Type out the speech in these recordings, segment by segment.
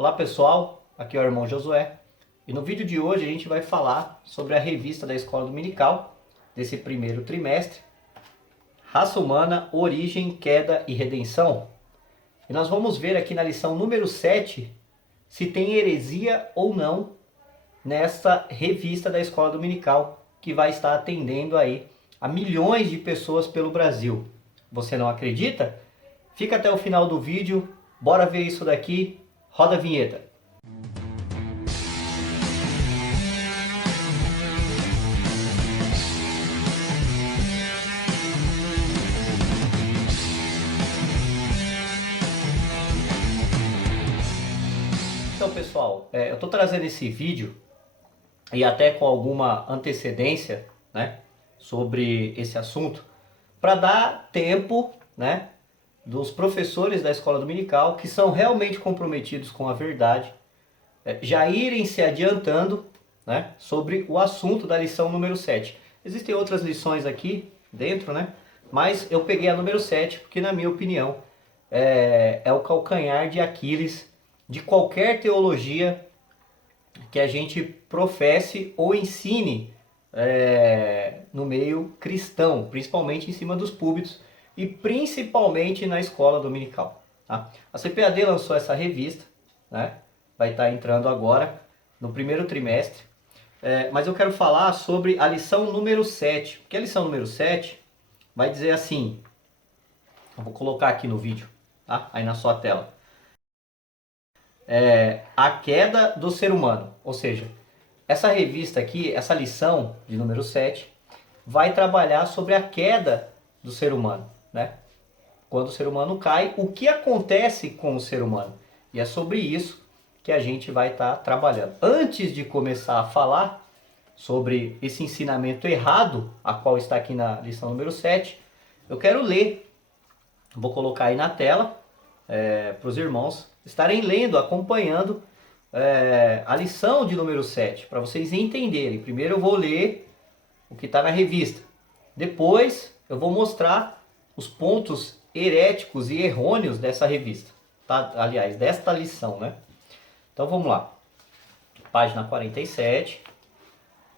Olá pessoal, aqui é o irmão Josué e no vídeo de hoje a gente vai falar sobre a revista da Escola Dominical desse primeiro trimestre, Raça Humana, Origem, Queda e Redenção. E nós vamos ver aqui na lição número 7 se tem heresia ou não nessa revista da Escola Dominical que vai estar atendendo aí a milhões de pessoas pelo Brasil. Você não acredita? Fica até o final do vídeo, bora ver isso daqui, roda a vinheta. Então pessoal, eu estou trazendo esse vídeo e até com alguma antecedência, né, sobre esse assunto, para dar tempo, né, dos professores da escola dominical que são realmente comprometidos com a verdade, já irem se adiantando, né, sobre o assunto da lição número 7. Existem outras lições aqui dentro, né, mas eu peguei a número 7 porque, na minha opinião, é o calcanhar de Aquiles de qualquer teologia que a gente professe ou ensine no meio cristão, principalmente em cima dos púlpitos e principalmente na escola dominical. Tá? A CPAD lançou essa revista, né? Vai estar entrando agora no primeiro trimestre, mas eu quero falar sobre a lição número 7, porque a lição número 7 vai dizer assim, eu vou colocar aqui no vídeo, tá? Aí na sua tela. A queda do ser humano, ou seja, essa revista aqui, essa lição de número 7, vai trabalhar sobre a queda do ser humano, né? Quando o ser humano cai, o que acontece com o ser humano? E é sobre isso que a gente vai estar trabalhando. Antes de começar a falar sobre esse ensinamento errado, a qual está aqui na lição número 7, eu quero ler, vou colocar aí na tela, para os irmãos estarem lendo, acompanhando a lição de número 7, para vocês entenderem. Primeiro eu vou ler o que está na revista. Depois eu vou mostrar os pontos heréticos e errôneos dessa revista. Tá? Aliás, desta lição, né? Então vamos lá. Página 47.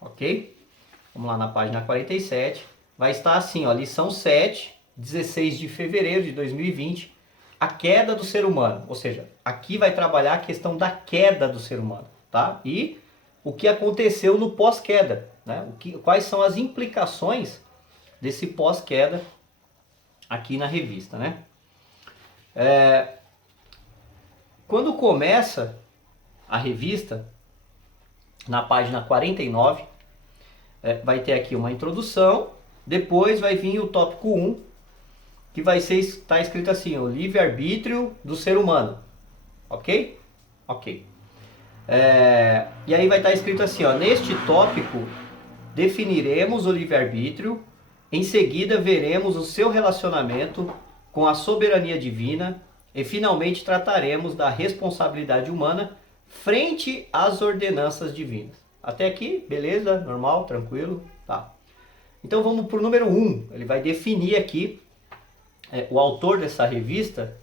Ok? Vamos lá na página 47. Vai estar assim, ó, lição 7, 16 de fevereiro de 2020. A queda do ser humano, ou seja, aqui vai trabalhar a questão da queda do ser humano, tá? E o que aconteceu no pós-queda, né? Quais são as implicações desse pós-queda aqui na revista, né? Quando começa a revista, na página 49, vai ter aqui uma introdução, depois vai vir o tópico 1, que vai estar escrito assim, o livre-arbítrio do ser humano, ok? Ok. E aí vai estar escrito assim, ó, neste tópico definiremos o livre-arbítrio, em seguida veremos o seu relacionamento com a soberania divina e finalmente trataremos da responsabilidade humana frente às ordenanças divinas. Até aqui, beleza? Normal, tranquilo? Tá. Então vamos para o número 1, ele vai definir aqui. O autor dessa revista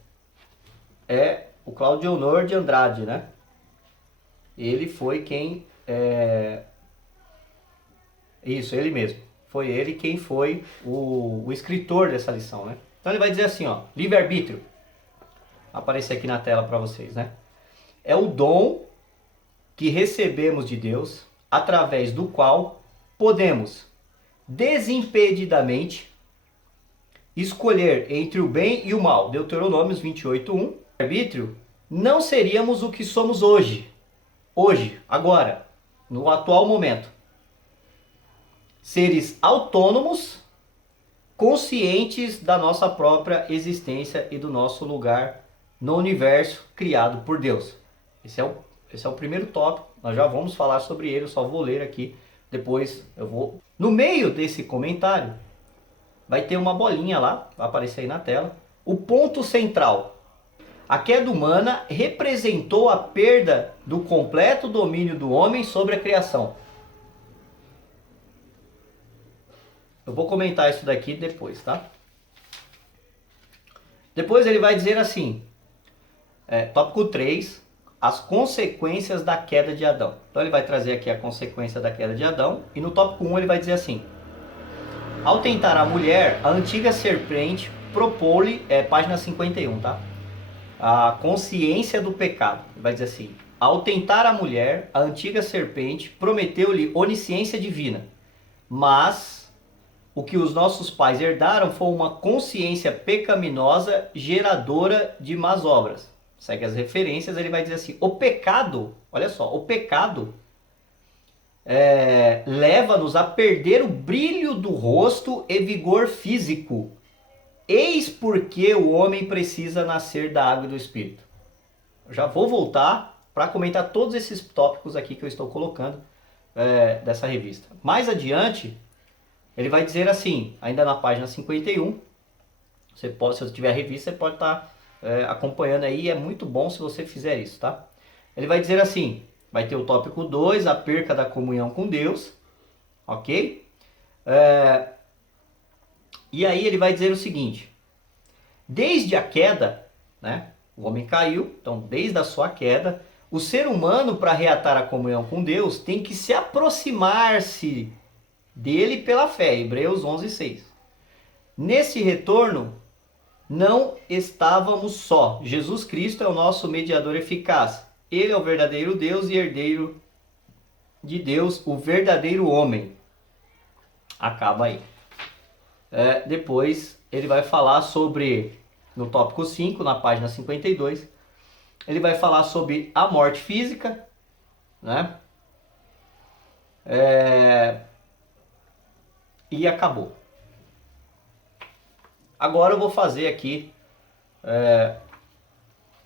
é o Claudionor de Andrade, né? Ele foi quem... Isso, ele mesmo. Foi ele quem foi o escritor dessa lição, né? Então ele vai dizer assim, ó, livre-arbítrio. Aparecer aqui na tela para vocês, né? É o dom que recebemos de Deus, através do qual podemos desimpedidamente escolher entre o bem e o mal. Deuteronômios 28:1. Arbítrio, não seríamos o que somos hoje. Hoje, agora, no atual momento. Seres autônomos, conscientes da nossa própria existência e do nosso lugar no universo criado por Deus. Esse é o primeiro tópico. Nós já vamos falar sobre ele, eu só vou ler aqui. Depois eu vou... No meio desse comentário, vai ter uma bolinha lá, vai aparecer aí na tela. O ponto central. A queda humana representou a perda do completo domínio do homem sobre a criação. Eu vou comentar isso daqui depois, tá? Depois ele vai dizer assim, tópico 3, as consequências da queda de Adão. Então ele vai trazer aqui a consequência da queda de Adão, e no tópico 1 ele vai dizer assim: ao tentar a mulher, a antiga serpente propôs-lhe, página 51, tá? A consciência do pecado. Ele vai dizer assim: ao tentar a mulher, a antiga serpente prometeu-lhe onisciência divina, mas o que os nossos pais herdaram foi uma consciência pecaminosa geradora de más obras. Segue as referências, ele vai dizer assim: o pecado, olha só, o pecado leva-nos a perder o brilho do rosto e vigor físico. Eis porque o homem precisa nascer da água e do Espírito. Eu já vou voltar para comentar todos esses tópicos aqui que eu estou colocando dessa revista. Mais adiante, ele vai dizer assim, ainda na página 51, se você tiver a revista, você pode estar acompanhando aí, é muito bom se você fizer isso, tá? Ele vai dizer assim, vai ter o tópico 2, a perca da comunhão com Deus, ok? E aí ele vai dizer o seguinte: desde a queda, né, o homem caiu, então desde a sua queda, o ser humano, para reatar a comunhão com Deus, tem que se aproximar-se dele pela fé, Hebreus 11:6. Nesse retorno, não estávamos só. Jesus Cristo é o nosso mediador eficaz. Ele é o verdadeiro Deus e herdeiro de Deus, o verdadeiro homem. Acaba aí. Depois ele vai falar sobre, no tópico 5, na página 52, ele vai falar sobre a morte física, né? E acabou. Agora eu vou fazer aqui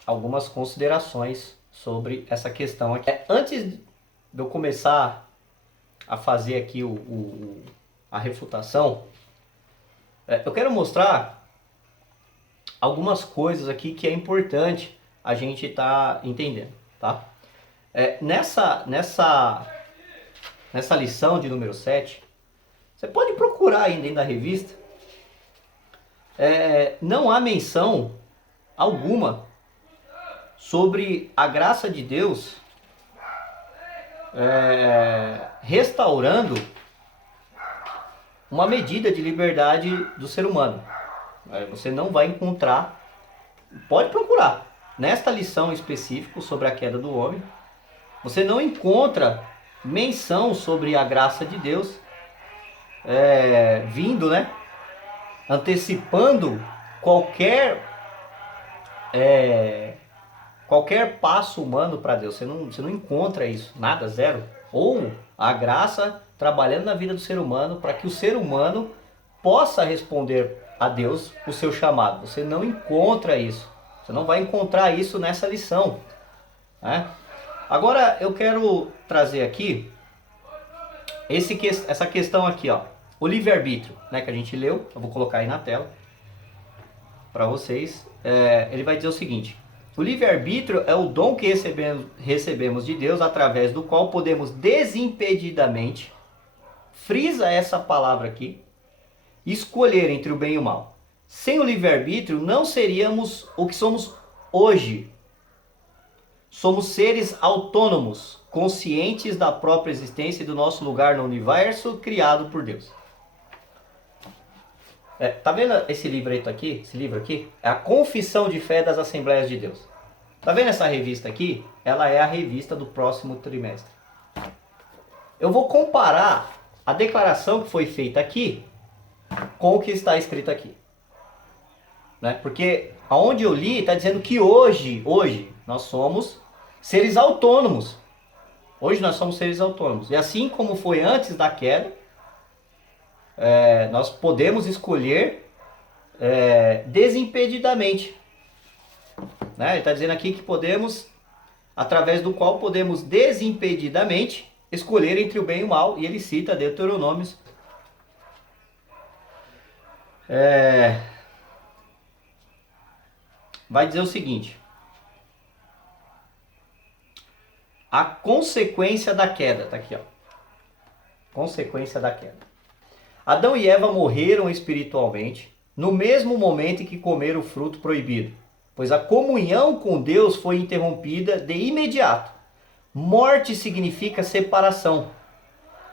algumas considerações sobre essa questão aqui. Antes de eu começar a fazer aqui a refutação, eu quero mostrar algumas coisas aqui que é importante a gente estar entendendo, tá? Nessa lição de número 7, você pode procurar aí dentro da revista, não há menção alguma sobre a graça de Deus restaurando uma medida de liberdade do ser humano. Você não vai encontrar, pode procurar, nesta lição específica sobre a queda do homem, você não encontra menção sobre a graça de Deus vindo, né, antecipando qualquer passo humano para Deus. Você não encontra isso, nada, zero. Ou a graça trabalhando na vida do ser humano para que o ser humano possa responder a Deus o seu chamado. Você não encontra isso. Você não vai encontrar isso nessa lição, né? Agora eu quero trazer aqui essa questão aqui, ó, o livre-arbítrio, né, que a gente leu. Eu vou colocar aí na tela para vocês. Ele vai dizer o seguinte: o livre-arbítrio é o dom que recebemos de Deus, através do qual podemos desimpedidamente, frisa essa palavra aqui, escolher entre o bem e o mal. Sem o livre-arbítrio não seríamos o que somos hoje. Somos seres autônomos, conscientes da própria existência e do nosso lugar no universo criado por Deus. Tá vendo esse livro aqui? Esse livro aqui é a Confissão de Fé das Assembleias de Deus. Tá vendo essa revista aqui? Ela é a revista do próximo trimestre. Eu vou comparar a declaração que foi feita aqui com o que está escrito aqui, né? Porque aonde eu li está dizendo que hoje nós somos seres autônomos. Hoje nós somos seres autônomos. E assim como foi antes da queda, nós podemos escolher desimpedidamente, né? Ele está dizendo aqui que podemos, através do qual podemos desimpedidamente escolher entre o bem e o mal. E ele cita Deuteronômios vai dizer o seguinte: a consequência da queda, tá aqui, ó. Consequência da queda. Adão e Eva morreram espiritualmente no mesmo momento em que comeram o fruto proibido. pois a comunhão com Deus foi interrompida de imediato. Morte significa separação.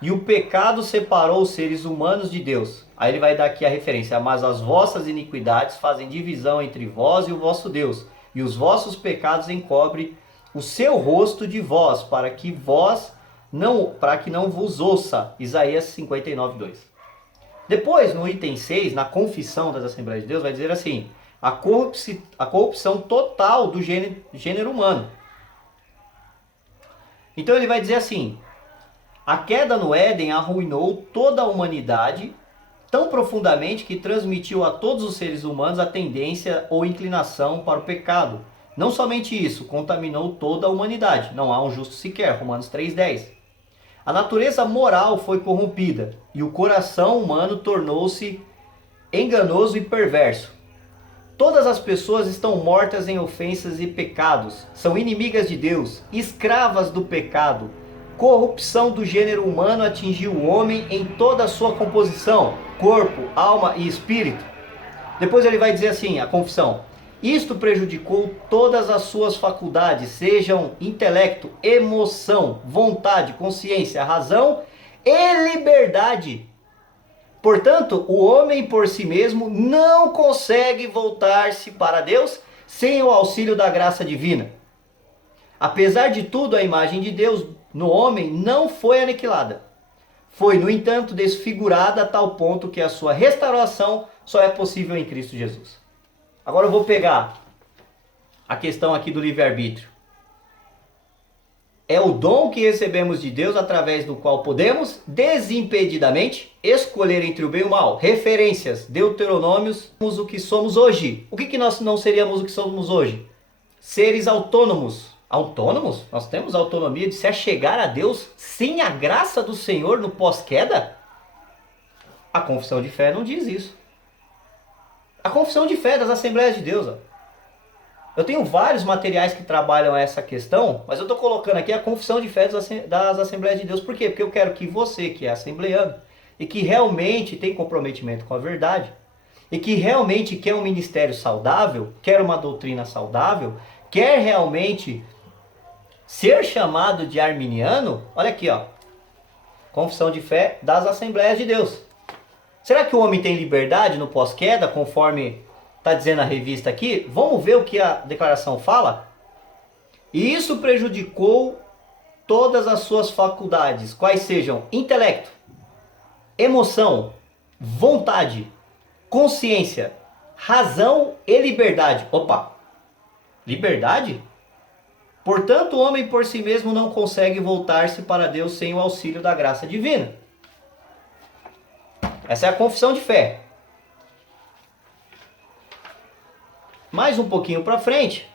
E o pecado separou os seres humanos de Deus. Aí ele vai dar aqui a referência. Mas as vossas iniquidades fazem divisão entre vós e o vosso Deus. E os vossos pecados encobrem o seu rosto de vós, para que não vos ouça. Isaías 59, 2. Depois, no item 6, na confissão das Assembleias de Deus, vai dizer assim: a corrupção total do gênero humano. Então ele vai dizer assim: a queda no Éden arruinou toda a humanidade tão profundamente que transmitiu a todos os seres humanos a tendência ou inclinação para o pecado. Não somente isso, contaminou toda a humanidade. Não há um justo sequer. Romanos 3,10. A natureza moral foi corrompida e o coração humano tornou-se enganoso e perverso. Todas as pessoas estão mortas em ofensas e pecados, são inimigas de Deus, escravas do pecado. Corrupção do gênero humano atingiu o homem em toda a sua composição, corpo, alma e espírito. Depois ele vai dizer assim, a confissão: isto prejudicou todas as suas faculdades, sejam intelecto, emoção, vontade, consciência, razão e liberdade. Portanto, o homem por si mesmo não consegue voltar-se para Deus sem o auxílio da graça divina. Apesar de tudo, a imagem de Deus no homem não foi aniquilada. Foi, no entanto, desfigurada a tal ponto que a sua restauração só é possível em Cristo Jesus. Agora eu vou pegar a questão aqui do livre-arbítrio. É o dom que recebemos de Deus através do qual podemos desimpedidamente escolher entre o bem e o mal. Referências, Deuteronômios, o que somos hoje. O que nós não seríamos o que somos hoje? Seres autônomos. Autônomos? Nós temos autonomia de se achegar a Deus sem a graça do Senhor no pós-queda? A confissão de fé não diz isso. A confissão de fé das Assembleias de Deus. Ó. Eu tenho vários materiais que trabalham essa questão, mas eu estou colocando aqui a confissão de fé das Assembleias de Deus. Por quê? Porque eu quero que você, que é assembleano, e que realmente tem comprometimento com a verdade, e que realmente quer um ministério saudável, quer uma doutrina saudável, quer realmente ser chamado de arminiano, olha aqui, ó, confissão de fé das Assembleias de Deus. Será que o homem tem liberdade no pós-queda, conforme está dizendo a revista aqui? Vamos ver o que a declaração fala? E isso prejudicou todas as suas faculdades, quais sejam intelecto, emoção, vontade, consciência, razão e liberdade. Opa! Liberdade? Portanto, o homem por si mesmo não consegue voltar-se para Deus sem o auxílio da graça divina. Essa é a confissão de fé. Mais um pouquinho para frente,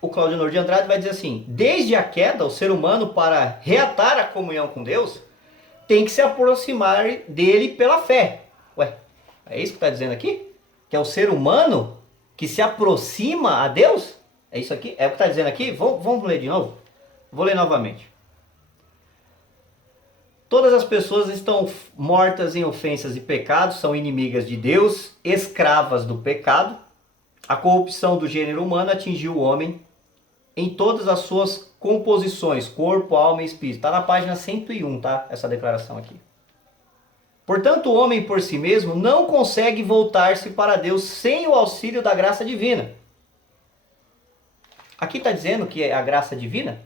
o Claudionor de Andrade vai dizer assim: desde a queda, o ser humano, para reatar a comunhão com Deus, tem que se aproximar dele pela fé. Ué, é isso que está dizendo aqui? Que é o ser humano que se aproxima a Deus? É isso aqui? É o que está dizendo aqui? Vamos ler de novo? Vou ler novamente. Todas as pessoas estão mortas em ofensas e pecados, são inimigas de Deus, escravas do pecado. A corrupção do gênero humano atingiu o homem em todas as suas composições, corpo, alma e espírito. Está na página 101, tá? Essa declaração aqui. Portanto, o homem por si mesmo não consegue voltar-se para Deus sem o auxílio da graça divina. Aqui está dizendo que é a graça divina?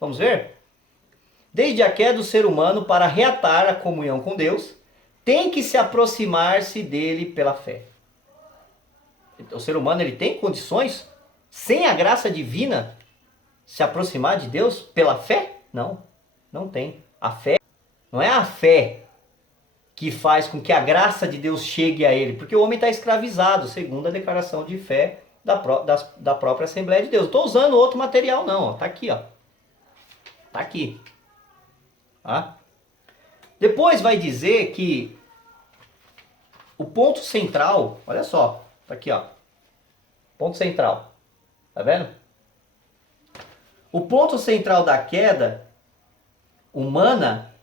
Vamos ver? Desde a queda do ser humano, para reatar a comunhão com Deus, tem que se aproximar-se dele pela fé. O ser humano ele tem condições, sem a graça divina, se aproximar de Deus pela fé? Não, não tem. A fé não é a fé que faz com que a graça de Deus chegue a ele, porque o homem está escravizado, segundo a declaração de fé da própria Assembleia de Deus. Estou usando outro material não, está aqui, ó. Está aqui. Tá? Depois vai dizer que o ponto central, olha só, tá aqui, ó. Ponto central. Tá vendo? O ponto central da queda humana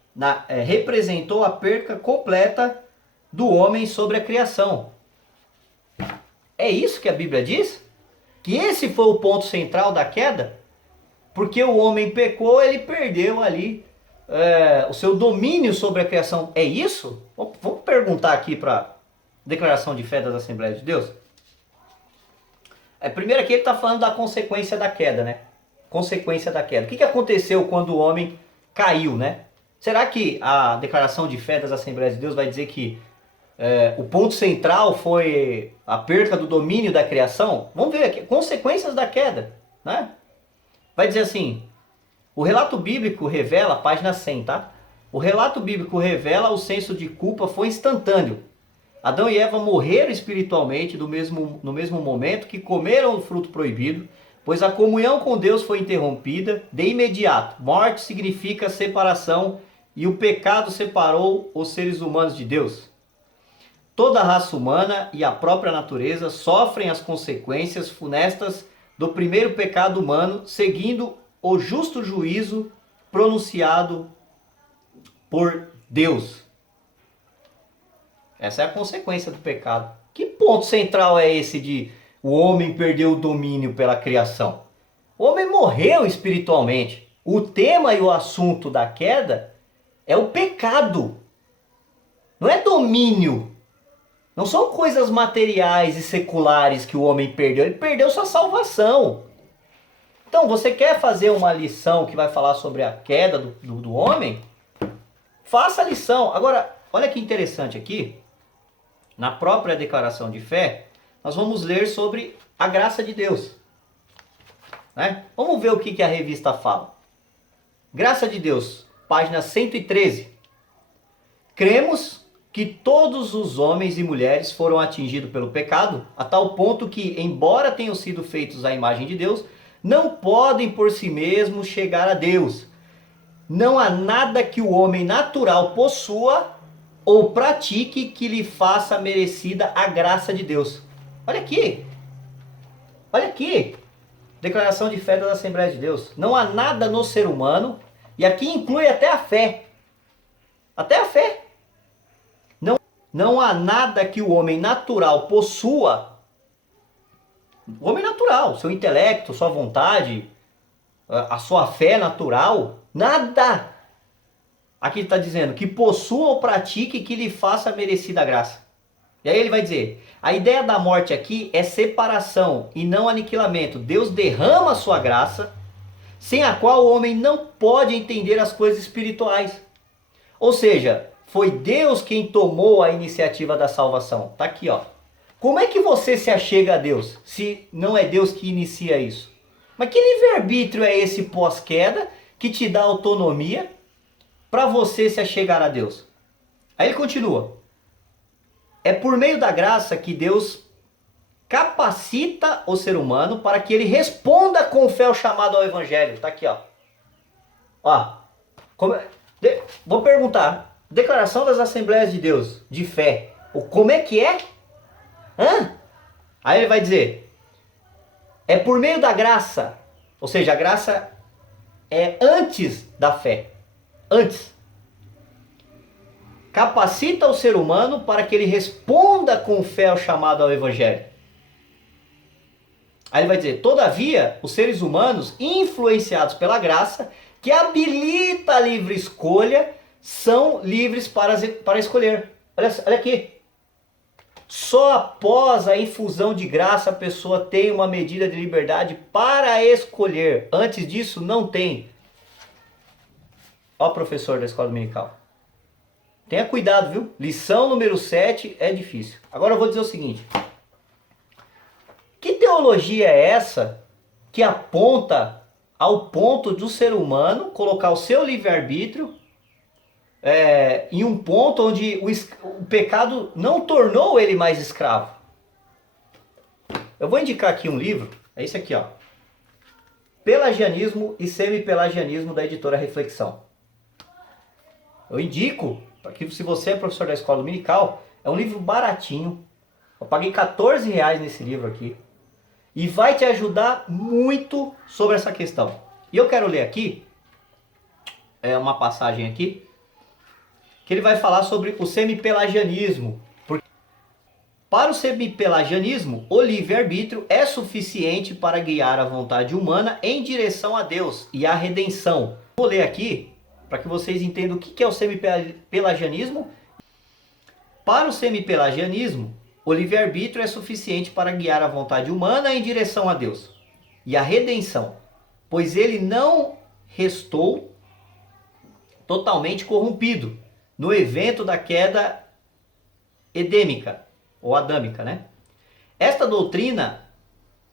representou a perca completa do homem sobre a criação. É isso que a Bíblia diz? Que esse foi o ponto central da queda? Porque o homem pecou, ele perdeu ali o seu domínio sobre a criação. É isso? Vamos perguntar aqui para a declaração de fé das Assembleias de Deus. Primeiro aqui ele está falando da consequência da queda, né? Consequência da queda. O que aconteceu quando o homem caiu, né? Será que a declaração de fé das Assembleias de Deus vai dizer que o ponto central foi a perca do domínio da criação? Vamos ver aqui, consequências da queda, né? Vai dizer assim, o relato bíblico revela, página 100, tá? O relato bíblico revela o senso de culpa foi instantâneo. Adão e Eva morreram espiritualmente no mesmo momento que comeram o fruto proibido, pois a comunhão com Deus foi interrompida de imediato. Morte significa separação e o pecado separou os seres humanos de Deus. Toda a raça humana e a própria natureza sofrem as consequências funestas do primeiro pecado humano, seguindo o justo juízo pronunciado por Deus. Essa é a consequência do pecado. Que ponto central é esse de o homem perder o domínio pela criação? O homem morreu espiritualmente. O tema e o assunto da queda é o pecado. Não é domínio. Não são coisas materiais e seculares que o homem perdeu. Ele perdeu sua salvação. Então, você quer fazer uma lição que vai falar sobre a queda do homem? Faça a lição. Agora, olha que interessante aqui. Na própria declaração de fé, nós vamos ler sobre a graça de Deus. Né? Vamos ver o que a revista fala. Graça de Deus, página 113. Cremos que todos os homens e mulheres foram atingidos pelo pecado, a tal ponto que, embora tenham sido feitos à imagem de Deus, não podem por si mesmos chegar a Deus. Não há nada que o homem natural possua ou pratique que lhe faça merecida a graça de Deus. Olha aqui. Olha aqui. Declaração de fé das Assembleias de Deus. Não há nada no ser humano, e aqui inclui até a fé. Até a fé. Não há nada que o homem natural possua. O homem natural, seu intelecto, sua vontade, a sua fé natural, nada. Aqui está dizendo que possua ou pratique que lhe faça merecida a graça. E aí ele vai dizer, a ideia da morte aqui é separação e não aniquilamento. Deus derrama a sua graça, sem a qual o homem não pode entender as coisas espirituais. Ou seja, foi Deus quem tomou a iniciativa da salvação. Está aqui, ó. Como é que você se achega a Deus, se não é Deus que inicia isso? Mas que livre-arbítrio é esse pós-queda que te dá autonomia para você se achegar a Deus? Aí ele continua. É por meio da graça que Deus capacita o ser humano para que ele responda com fé ao chamado ao evangelho. Tá aqui, ó. Vou perguntar. Declaração das Assembleias de Deus de fé. Como é que é? Aí ele vai dizer. É por meio da graça. Ou seja, a graça é antes da fé. Antes. Capacita o ser humano para que ele responda com fé ao chamado ao evangelho. Aí ele vai dizer, todavia, os seres humanos, influenciados pela graça, que habilita a livre escolha, são livres para escolher. Olha aqui. Só após a infusão de graça a pessoa tem uma medida de liberdade para escolher. Antes disso, não tem. Ó, professor da escola dominical. Tenha cuidado, viu? Lição número 7 é difícil. Agora eu vou dizer o seguinte. Que teologia é essa que aponta ao ponto do ser humano colocar o seu livre-arbítrio em um ponto onde o pecado não tornou ele mais escravo? Eu vou indicar aqui um livro. É esse aqui, ó. Pelagianismo e Semi-Pelagianismo, da editora Reflexão. Eu indico, porque se você é professor da escola dominical, é um livro baratinho. Eu paguei R$14 nesse livro aqui. E vai te ajudar muito sobre essa questão. E eu quero ler aqui, uma passagem aqui, que ele vai falar sobre o semi-pelagianismo. Para o semipelagianismo, o livre-arbítrio é suficiente para guiar a vontade humana em direção a Deus e à redenção. Vou ler aqui para que vocês entendam o que é o semipelagianismo. Para o semipelagianismo, o livre-arbítrio é suficiente para guiar a vontade humana em direção a Deus e à redenção, pois ele não restou totalmente corrompido no evento da queda edêmica, ou adâmica, né? Esta doutrina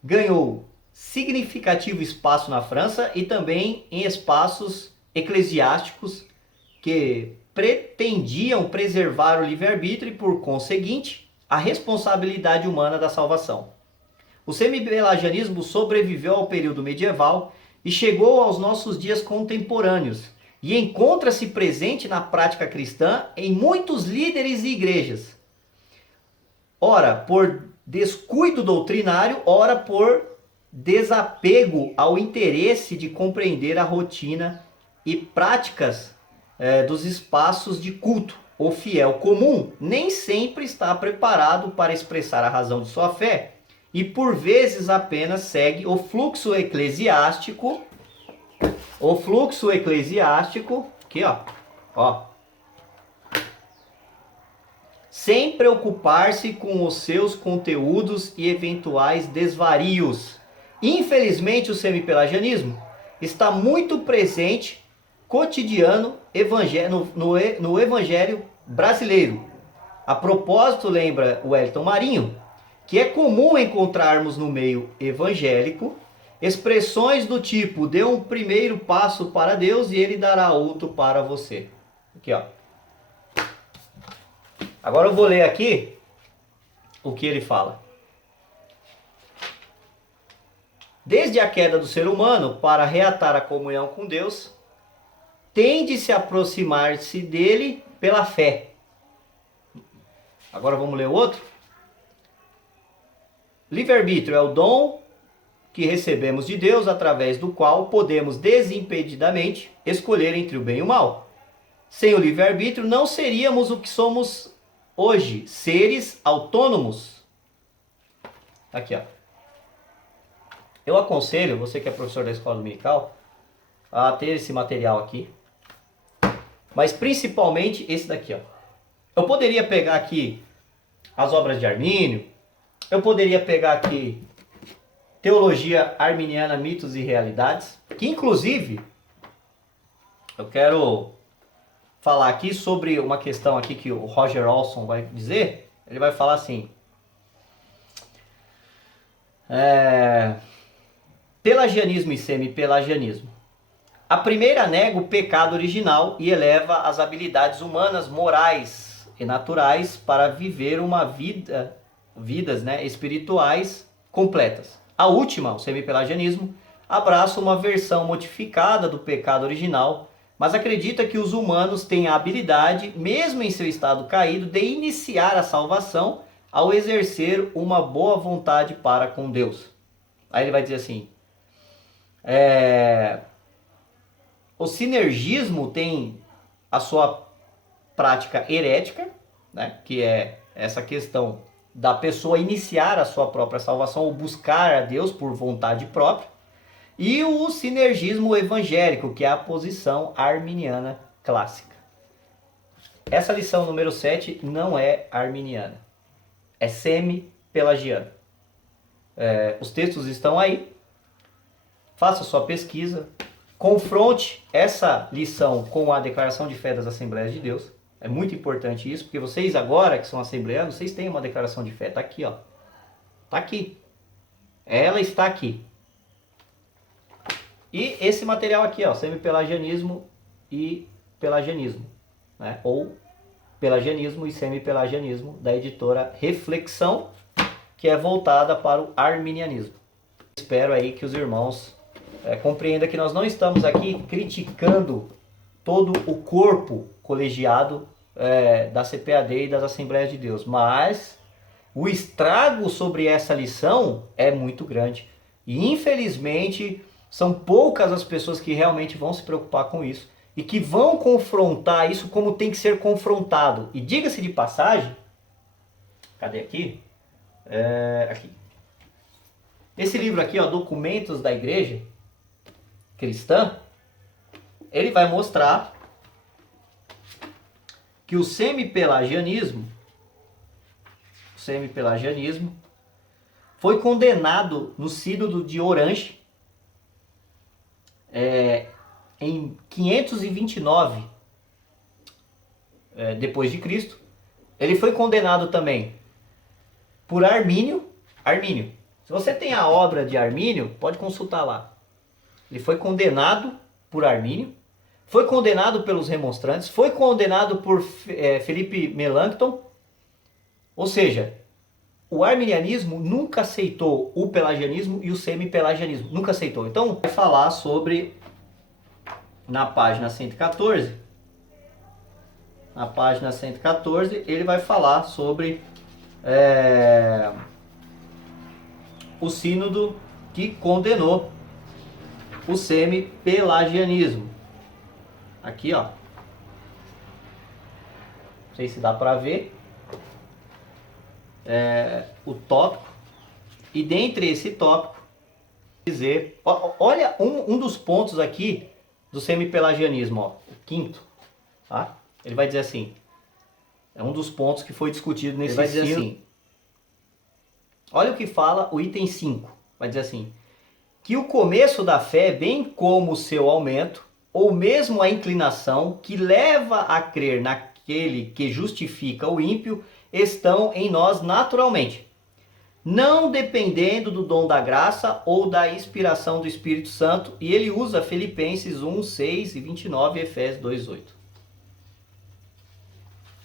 ganhou significativo espaço na França e também em espaços eclesiásticos que pretendiam preservar o livre-arbítrio e, por conseguinte, a responsabilidade humana da salvação. O semipelagianismo sobreviveu ao período medieval e chegou aos nossos dias contemporâneos e encontra-se presente na prática cristã em muitos líderes e igrejas. Ora por descuido doutrinário, ora por desapego ao interesse de compreender a rotina e práticas dos espaços de culto. O fiel comum nem sempre está preparado para expressar a razão de sua fé e por vezes apenas segue o fluxo eclesiástico. O fluxo eclesiástico, aqui ó, sem preocupar-se com os seus conteúdos e eventuais desvarios. Infelizmente, o semipelagianismo está muito presente cotidiano no evangelho brasileiro. A propósito, lembra o Wellington Marinho, que é comum encontrarmos no meio evangélico expressões do tipo: dê um primeiro passo para Deus e ele dará outro para você. Aqui, ó. Agora eu vou ler aqui o que ele fala. Desde a queda do ser humano, para reatar a comunhão com Deus, tende-se a aproximar-se dele pela fé. Agora vamos ler o outro. Livre-arbítrio é o dom que recebemos de Deus, através do qual podemos desimpedidamente escolher entre o bem e o mal. Sem o livre-arbítrio não seríamos o que somos hoje, seres autônomos. Aqui, ó. Eu aconselho, você que é professor da escola dominical, a ter esse material aqui. Mas principalmente esse daqui, ó. Eu poderia pegar aqui as obras de Armínio. Eu poderia pegar aqui Teologia Arminiana, Mitos e Realidades. Que inclusive, eu quero falar aqui sobre uma questão aqui que o Roger Olson vai dizer. Ele vai falar assim: pelagianismo e semipelagianismo. A primeira nega o pecado original e eleva as habilidades humanas, morais e naturais para viver uma vidas espirituais completas. A última, o semipelagianismo, abraça uma versão modificada do pecado original, mas acredita que os humanos têm a habilidade, mesmo em seu estado caído, de iniciar a salvação ao exercer uma boa vontade para com Deus. Aí ele vai dizer assim: o sinergismo tem a sua prática herética, né, que é essa questão da pessoa iniciar a sua própria salvação ou buscar a Deus por vontade própria. E o sinergismo evangélico, que é a posição arminiana clássica. Essa lição número 7 não é arminiana, é semi-pelagiana. Os textos estão aí, faça sua pesquisa, confronte essa lição com a declaração de fé das Assembleias de Deus. É muito importante isso, porque vocês agora que são assembleanos, vocês têm uma declaração de fé, está aqui, ó. Está aqui. Ela está aqui. E esse material aqui, ó, semipelagianismo e pelagianismo, né? Ou pelagianismo e semipelagianismo, da editora Reflexão, que é voltada para o arminianismo. Espero aí que os irmãos compreendam que nós não estamos aqui criticando todo o corpo colegiado da CPAD e das Assembleias de Deus, mas o estrago sobre essa lição é muito grande. E infelizmente são poucas as pessoas que realmente vão se preocupar com isso e que vão confrontar isso como tem que ser confrontado. E diga-se de passagem, cadê aqui? Aqui. Esse livro aqui, ó, Documentos da Igreja Cristã, ele vai mostrar que o semi-pelagianismo foi condenado no Sínodo de Orange em 529 depois de Cristo. Ele foi condenado também por Armínio. Se você tem a obra de Armínio, pode consultar lá. Ele foi condenado por Armínio, foi condenado pelos remonstrantes, foi condenado por Felipe Melanchthon. Ou seja, o arminianismo nunca aceitou o pelagianismo e o semi-pelagianismo. Nunca aceitou. Então, vai falar sobre, na página 114, ele vai falar sobre o sínodo que condenou o semi-pelagianismo. Aqui, ó. Não sei se dá para ver o tópico. E dentre esse tópico, dizer, olha um dos pontos aqui do semi-pelagianismo, ó, o quinto, tá? Ele vai dizer assim, é um dos pontos que foi discutido nesse sínodo. Ele vai dizer assim, olha o que fala o item 5, vai dizer assim, que o começo da fé, bem como o seu aumento, ou mesmo a inclinação que leva a crer naquele que justifica o ímpio, estão em nós naturalmente, não dependendo do dom da graça ou da inspiração do Espírito Santo. E ele usa Filipenses 1, 6 e 29 e Efésios 2, 8.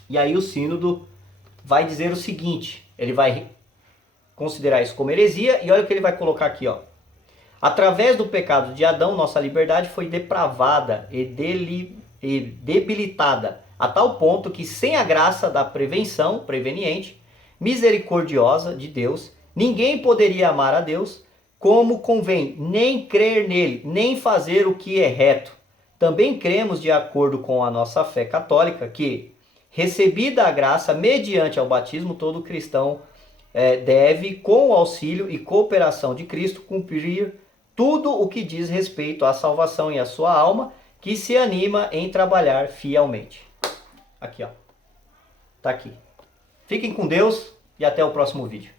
E aí o sínodo vai dizer o seguinte, ele vai considerar isso como heresia, e olha o que ele vai colocar aqui, ó. Através do pecado de Adão, nossa liberdade foi depravada e debilitada, a tal ponto que sem a graça da prevenção preveniente, misericordiosa de Deus, ninguém poderia amar a Deus como convém, nem crer nele, nem fazer o que é reto. Também cremos, de acordo com a nossa fé católica, que, recebida a graça mediante ao batismo, todo cristão deve, com o auxílio e cooperação de Cristo, cumprir tudo o que diz respeito à salvação e à sua alma, que se anima em trabalhar fielmente. Aqui, ó. Tá aqui. Fiquem com Deus e até o próximo vídeo.